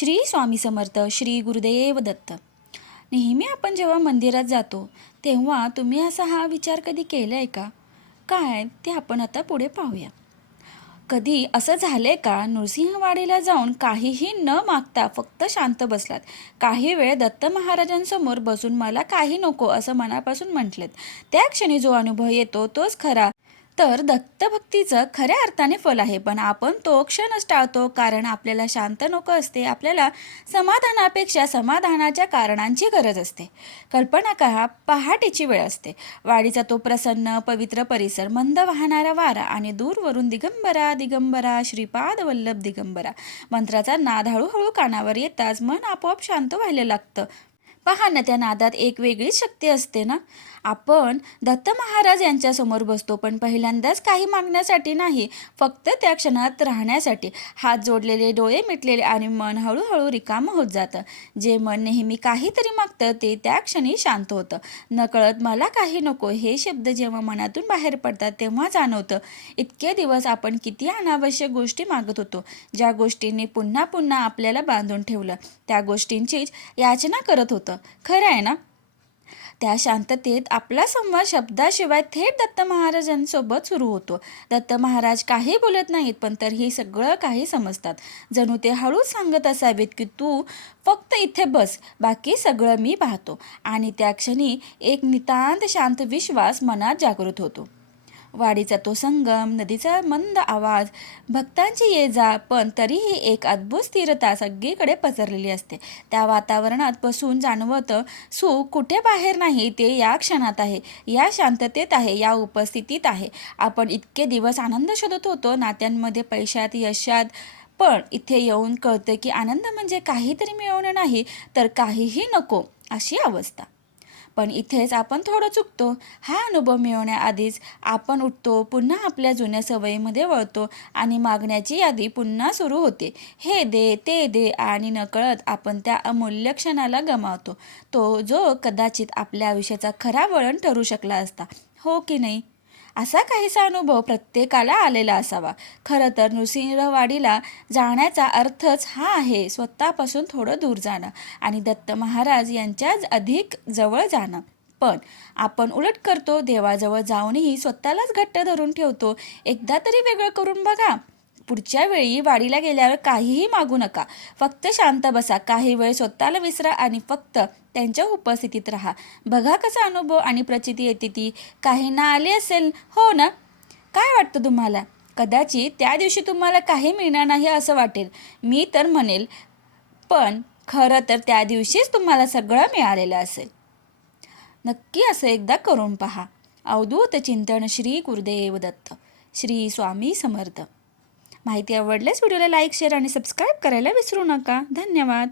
श्री स्वामी समर्थ. श्री गुरुदेव दत्त. नेहमी आपण जेव्हा मंदिरात जातो तेव्हा तुम्ही असा हा विचार कधी केला आहे का? काय ते आपण आता पुढे पाहूया. कधी असं झालंय का, नृसिंहवाडीला जाऊन काहीही न मागता फक्त शांत बसलात, काही वेळ दत्त महाराजांसमोर बसून मला काही नको असं मनापासून म्हटलेत, त्या क्षणी जो अनुभव येतो तोच खरा तर दत्तभक्तीचं खऱ्या अर्थाने फल आहे. पण आपण तो क्षणच टाळतो, कारण आपल्याला शांत नको असते, आपल्याला समाधानापेक्षा समाधानाच्या कारणांची गरज असते. कल्पना करा, पहाटेची वेळ असते, वाडीचा तो प्रसन्न पवित्र परिसर, मंद वाहणारा वारा आणि दूरवरून दिगंबरा दिगंबरा श्रीपाद वल्लभ दिगंबरा मंत्राचा नाद हळूहळू कानावर येताच मन आपोआप शांत व्हायला लागतं. पहा ना, त्या नादात एक वेगळीच शक्ती असते ना. आपण दत्त महाराज यांच्यासमोर बसतो, पण पहिल्यांदाच काही मागण्यासाठी नाही, फक्त त्या क्षणात राहण्यासाठी. हात जोडलेले, डोळे मिटलेले आणि मन हळूहळू रिकामं होत जातं. जे मन नेहमी काहीतरी मागतं ते त्या क्षणी शांत होतं. नकळत मला काही नको हे शब्द जेव्हा मनातून बाहेर पडतात तेव्हा जाणवतं, इतके दिवस आपण किती अनावश्यक गोष्टी मागत होतो, ज्या गोष्टींनी पुन्हा पुन्हा आपल्याला बांधून ठेवलं, त्या गोष्टींचीच याचना करत होतं. खरं आहे ना? त्या शांततेत आपला संवाद शब्दाशिवाय थेट दत्त महाराजांसोबत सुरू होतो. दत्त महाराज काही बोलत नाहीत, पण तरीही सगळं काही समजतात. जणू ते हळूच सांगत असावेत की तू फक्त इथे बस, बाकी सगळं मी पाहतो. आणि त्या क्षणी एक नितांत शांत विश्वास मनात जागृत होतो. वाडीचा तो संगम, नदीचा मंद आवाज, भक्तांची ये जा, पण तरीही एक अद्भुत स्थिरता सगळीकडे पसरलेली असते. त्या वातावरणात बसून जाणवतं, सुख कुठे बाहेर नाही, ते या क्षणात आहे, या शांततेत आहे, या उपस्थितीत आहे. आपण इतके दिवस आनंद शोधत होतो, नात्यांमध्ये, पैशात, यशात, पण इथे येऊन कळतं की आनंद म्हणजे काहीतरी मिळवणं नाही, तर काहीही नको अशी अवस्था. पण इथेच आपण थोडं चुकतो. हा अनुभव मिळवण्याआधीच आपण उठतो, पुन्हा आपल्या जुन्या सवयीमध्ये वळतो आणि मागण्याची यादी पुन्हा सुरू होते. हे दे, ते दे, आणि नकळत आपण त्या अमूल्य क्षणाला गमावतो, तो जो कदाचित आपल्या आयुष्याचा खरा वळण ठरू शकला असता. हो की नाही? असा काहीसा अनुभव प्रत्येकाला आलेला असावा. खरं तर नृसिंहवाडीला जाण्याचा अर्थच हा आहे, स्वतःपासून थोडं दूर जाणं आणि दत्त महाराज यांच्या अधिक जवळ जाणं. पण आपण उलट करतो, देवाजवळ जाऊनही स्वतःलाच घट्ट धरून ठेवतो. एकदा तरी वेगळं करून बघा. पुढच्या वेळी वाडीला गेल्यावर काहीही मागू नका, फक्त शांत बसा, काही वेळ स्वतःला विसरा आणि फक्त त्यांच्या उपस्थितीत राहा. बघा कसा अनुभव आणि प्रचिती येते ती. काहींना आली असेल, हो ना? काय वाटतं तुम्हाला? कदाचित त्या दिवशी तुम्हाला काही मिळणार नाही असं वाटेल, मी तर म्हणेल, पण खरं तर त्या दिवशीच तुम्हाला सगळं मिळालेलं असेल. नक्की असं एकदा करून पहा. अवधूत चिंतन. श्री गुरुदेव दत्त. श्री स्वामी समर्थ. माहिती आवडल्यास व्हिडिओला लाईक, शेअर आणि सबस्क्राईब करायला विसरू नका. धन्यवाद.